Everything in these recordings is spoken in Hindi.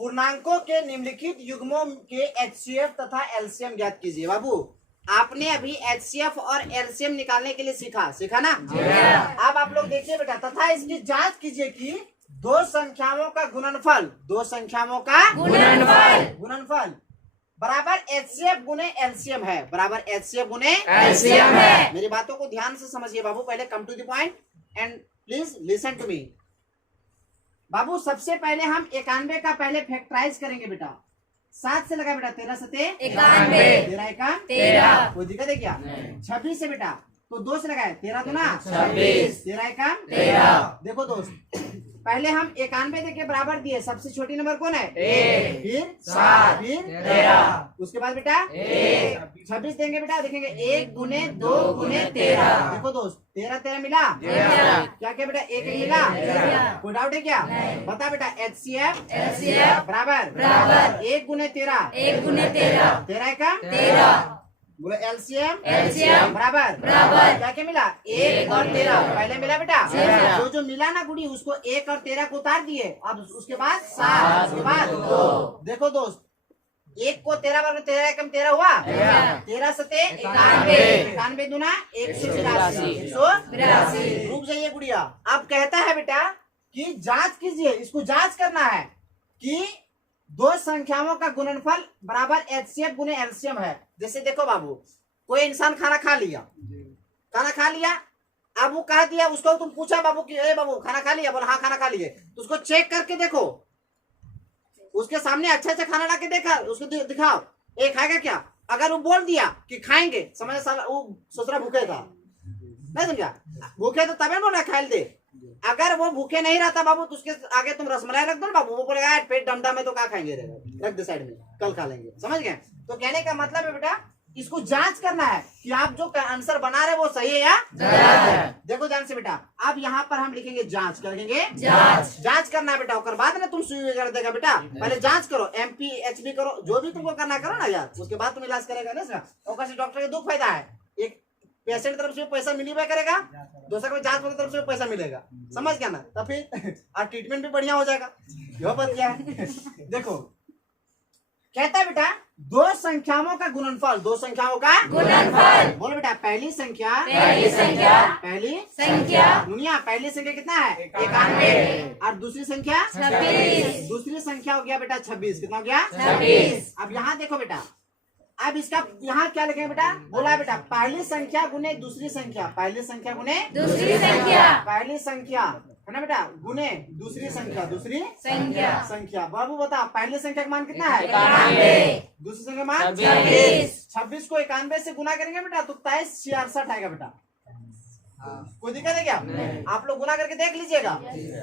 पूर्णांकों के निम्नलिखित युग्मों के एचसीएफ तथा एलसीएम ज्ञात कीजिए। बाबू आपने अभी एचसीएफ और एलसीएम निकालने के लिए सीखा ना? अब आप लोग देखिए बेटा, तथा इसकी जांच कीजिए कि दो संख्याओं का गुणनफल बराबर एचसीएफ गुने एलसीएम है, मेरी बातों को ध्यान से समझिए बाबू। पहले come to the point and please listen to me. बाबू सबसे पहले हम 91 का पहले फैक्टराइज करेंगे बेटा। 7 से लगा बेटा 13 सते 91, 13 एकम 13, कोई दिक्कत है क्या? 26 से बेटा तो 2 से लगाए 13 दूना 26, 13 एकम 13। देखो दोस्त, पहले हम 91 देके बराबर दिए, सबसे छोटी नंबर कौन है? फिर 7, फिर 13, उसके बाद बेटा 26 देंगे बेटा, देखेंगे 1 गुने 2 गुने 13। देखो दोस्त 13 मिला क्या क्या बेटा? 1 मिला। कोई डाउट है क्या? बता बेटा एचसीएफ बराबर 1 गुने 13, 13 एकम 13। बोलो एलसीएम बराबर क्या क्या मिला? 1 और 13 पहले मिला बेटा। जो मिला ना गुड़ी, उसको 1 और 13 को उतार दिए। अब उसके बाद 7, उसके बाद 2। देखो दोस्त 1 को 13 बार 13 एकम 13 हुआ, 13 सते 91, 91 दूना 182। रुक जाइए गुड़िया। अब कहता है बेटा कि जांच कीजिए, इसको जांच करना है कि दो संख्याओं का गुणनफल बराबर एचसीएफ गुने एलसीएम है। जैसे देखो बाबू, कोई इंसान खाना खा लिया, अब वो कह दिया, उसको तुम पूछा बाबू कि ए बाबू खाना खा लिया? बोला हाँ खाना खा लिए। तो उसको चेक करके देखो, उसके सामने अच्छा खाना ला के देखा, उसको दिखाओ ए खाएगा क्या? अगर वो बोल दिया कि खाएंगे, समझ साला वो सोच रहा भूखे था, नहीं समझा? भूखे तो तबे बोला खाए दे। अगर वो भूखे नहीं रहता बाबू तो उसके आगे तुम रसमलाई रख दो ना बाबू, वो बोलेगा पेट डमडा में तो क्या खाएंगे, रख दे साइड में, कल खा लेंगे। समझ गए? तो कहने का मतलब है बेटा इसको जांच करना है कि आप जो आंसर बना रहे वो सही है या गलत है। देखो ध्यान से बेटा, अब यहाँ पर हम लिखेंगे जांच, क्या लिखेंगे? जांच करना है बेटा। और बाद में तुम सुई कर देगा बेटा, पहले जांच करो, एमपी एचबी करो, जो भी तुमको करना करो ना यार, उसके बाद तुम इलाज करेगा ना। और डॉक्टर के 2 फायदा है, एक पेशेंट तरफ से पैसा मिली हुआ करेगा, दूसरा को जांच वाली तरफ से पैसा मिलेगा। समझ गया ना? तो फिर और ट्रीटमेंट भी बढ़िया हो जाएगा। यह बात क्या है? देखो कहता है बेटा दो संख्याओं का गुणनफल, बोलो बेटा पहली संख्या दुनिया पहली संख्या कितना है? 91, और दूसरी संख्या 26। दूसरी संख्या हो गया बेटा 26। कितना हो गया? 26। अब यहाँ देखो बेटा, अब इसका यहाँ क्या लिखेंगे बेटा? बोला बेटा पहली संख्या गुने दूसरी संख्या, पहली संख्या है ना बेटा, गुने दूसरी संख्या। बाबू बता पहली संख्या का मान कितना है? 91। दूसरी संख्या मान 26 को 91 से गुना करेंगे बेटा तो 2366 आएगा बेटा। कोई दिक्कत है क्या? आप लोग गुना करके देख लीजिएगा।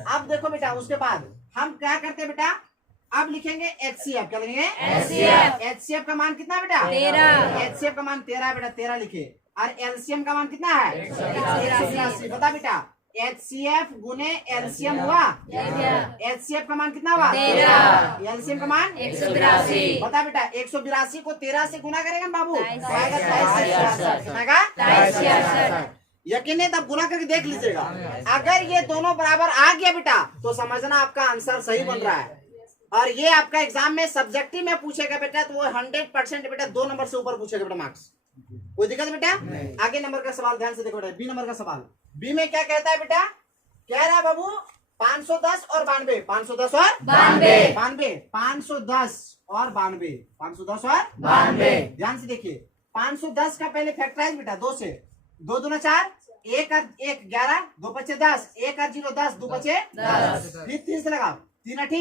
अब देखो बेटा उसके बाद हम क्या करते हैं बेटा, अब लिखेंगे एचसीएफ। क्या लिखेंगे? एचसीएफ का मान कितना बेटा? 13। एचसीएफ का मान 13 बेटा, 13 लिखे। और एलसीएम का मान कितना है? 183। बता बेटा एचसीएफ गुने एलसीएम हुआ, एचसीएफ का मान कितना हुआ? 13। एलसीएम का मान 182। बता बेटा 182 को 13 से गुना करेगा बाबू, यकीन है तब गुना करके देख लीजिएगा। अगर ये दोनों बराबर आ गया बेटा तो समझना आपका आंसर सही बन रहा है। और ये आपका एग्जाम में सब्जेक्टिव में पूछेगा बेटा तो वो 100% बेटा 2 नंबर से ऊपर पूछेगा बेटा मार्क्स। कोई दिक्कत है बेटा? आगे नंबर का सवाल ध्यान से देखो बेटा, बी नंबर का सवाल। बी में क्या कहता है बेटा? कह रहा है बाबू 510 और 92, 510 और 92, 510 और 92। ध्यान से देखिए 510 का पहले फैक्टराइज बेटा 2 से, 2 दूना 4, 1 और 1 11, 2 बचे 10, 1 और 0 10, 2 बचे 10। फिर 3 से लगा 3 8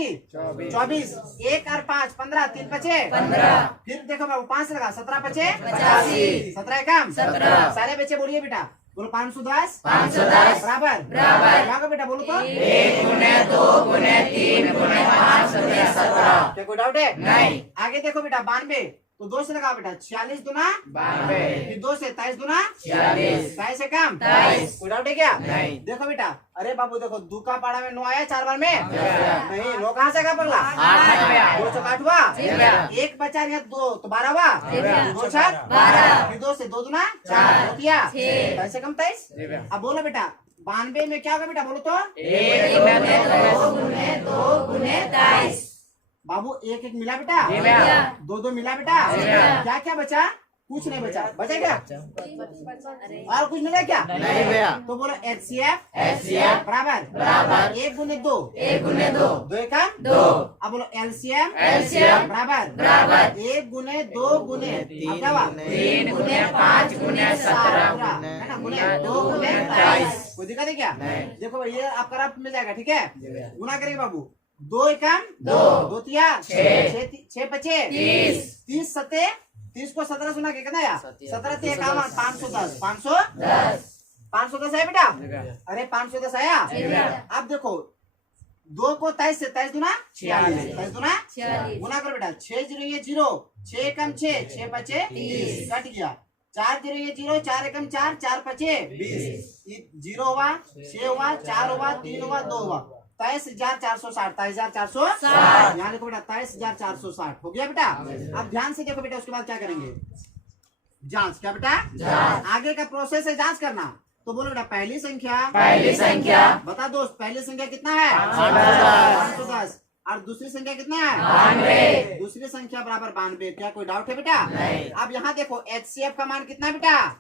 24, 1 और 5 15, 3 बचे 15। फिर देखो बाबू 5 से लगा 17 बचे 85, 17 एकम 17। सारे बच्चे बोलिए बेटा, बोलो 510 बराबर क्या बेटा? बोलो तो 1 गुने 2 गुने 3 गुने 5 गुने 17। क्या कोई डाउट है? नहीं। आगे देखो बेटा 92 तो 2 से लगा बेटा 46 दूना 92, फिर 2 से 23 दूना 46, 23 एकम 23। कोई डाउट है क्या? नहीं। देखो बेटा, अरे बाबू देखो दूका पाड़ा में 9 आया 4 बार में नहीं, 9 कहाँ से पगला? 8 2 8 हुआ, 1 बचा यहाँ 2 तो 12 हुआ, 2 4 12, फिर 2 से 2 दूना 4 किया 23 एकम 23। अब बोलो बेटा 92 में क्या होगा बेटा? बोलो तो 1 गुने 2 गुने 2 गुने 23। बाबू एक एक मिला बेटा, जी भैया। दो दो मिला बेटा, जी भैया। क्या क्या बचा? कुछ नहीं बचा, बचा क्या? और कुछ मिला क्या? नहीं भैया। तो बोलो HCF HCF बराबर 1 गुने 2, 1 गुने 2 2 एकम 2। अब बोलो LCM LCM बराबर 1 गुने 2 गुने अब क्या हुआ? 3 गुने 5 गुने 17 पूरा, है ना? गुने 2 गुने 22। कोई दिक्कत है क्या? देखो ये आपका रफ मिल जाएगा, ठीक है? गुना करेंगे बाबू, 2 एकम 2 2 तिया 6 पचे 30 30 सत्ते 30 को 17 सुना के कितना आया? 17 ते 510 510 है बेटा। अरे 510 आया। अब देखो 2 को 23 से 23 दूना 46 23 दूना 46 गुना करो बेटा, 6 जीरो ये 0 6 एकम 6 पचे 30 कट गया, 4 जीरो ये 0 4 एकम 4 4 पचे 20 0 हुआ 6 हुआ 4 हुआ 3 हुआ 2 हुआ 23,460 23,460 यहाँ देखो बेटा 23,460 हो गया बेटा। अब ध्यान से देखो बेटा, उसके बाद क्या करेंगे? जांच। क्या बेटा? आगे का प्रोसेस है जांच करना। तो बोलो बेटा पहली संख्या बता दोस्त, पहली संख्या कितना है? 510। और दूसरी संख्या कितना है? 92। दूसरी संख्या बराबर 92। क्या कोई डाउट है बेटा? अब यहाँ देखो HCF का मान कितना है बेटा?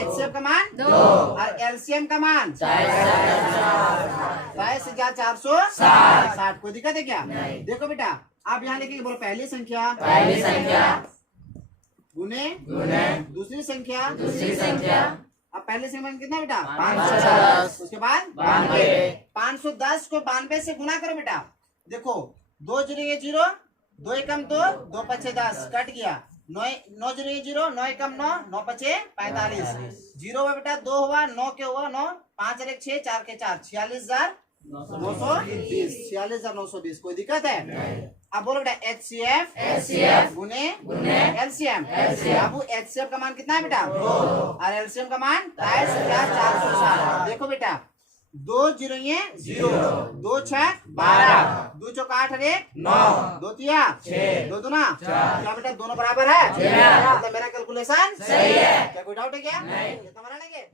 HCF का मान 2 और LCM का मान 22,460। कोई दिक्कत है क्या? देखो बेटा आप यहाँ लिखेंगे, बोलो पहली संख्या गुने दूसरी संख्या। अब पहले संख्या कितना है बेटा? 510। उसके बाद 510 को 92 से गुना करो बेटा। देखो 2 जीरो ये 0 2 एकम 2 2 पचे 10 कट गया, 9 जीरो ये 0 9 एकम 9 9 पचे 45 0 हुआ बेटा, 2 हुआ 9 के हुआ 9 5 और 1 6 4 के 4 46,920 46,920। कोई दिक्कत है? अब बोलो बेटा HCF गुने LCM। बाबू HCF का मान कितना है बेटा? 2 और LCM का मान 22,460। देखो बेटा 2 जीरो ये 0 2 6 12 2 चौका 8 और 1 9 2 तिया 6 2 दूना 4। क्या बेटा दोनों बराबर है? मतलब मेरा कैलकुलेशन सही है। क्या कोई डाउट है क्या? ये तो हमारा नहीं है।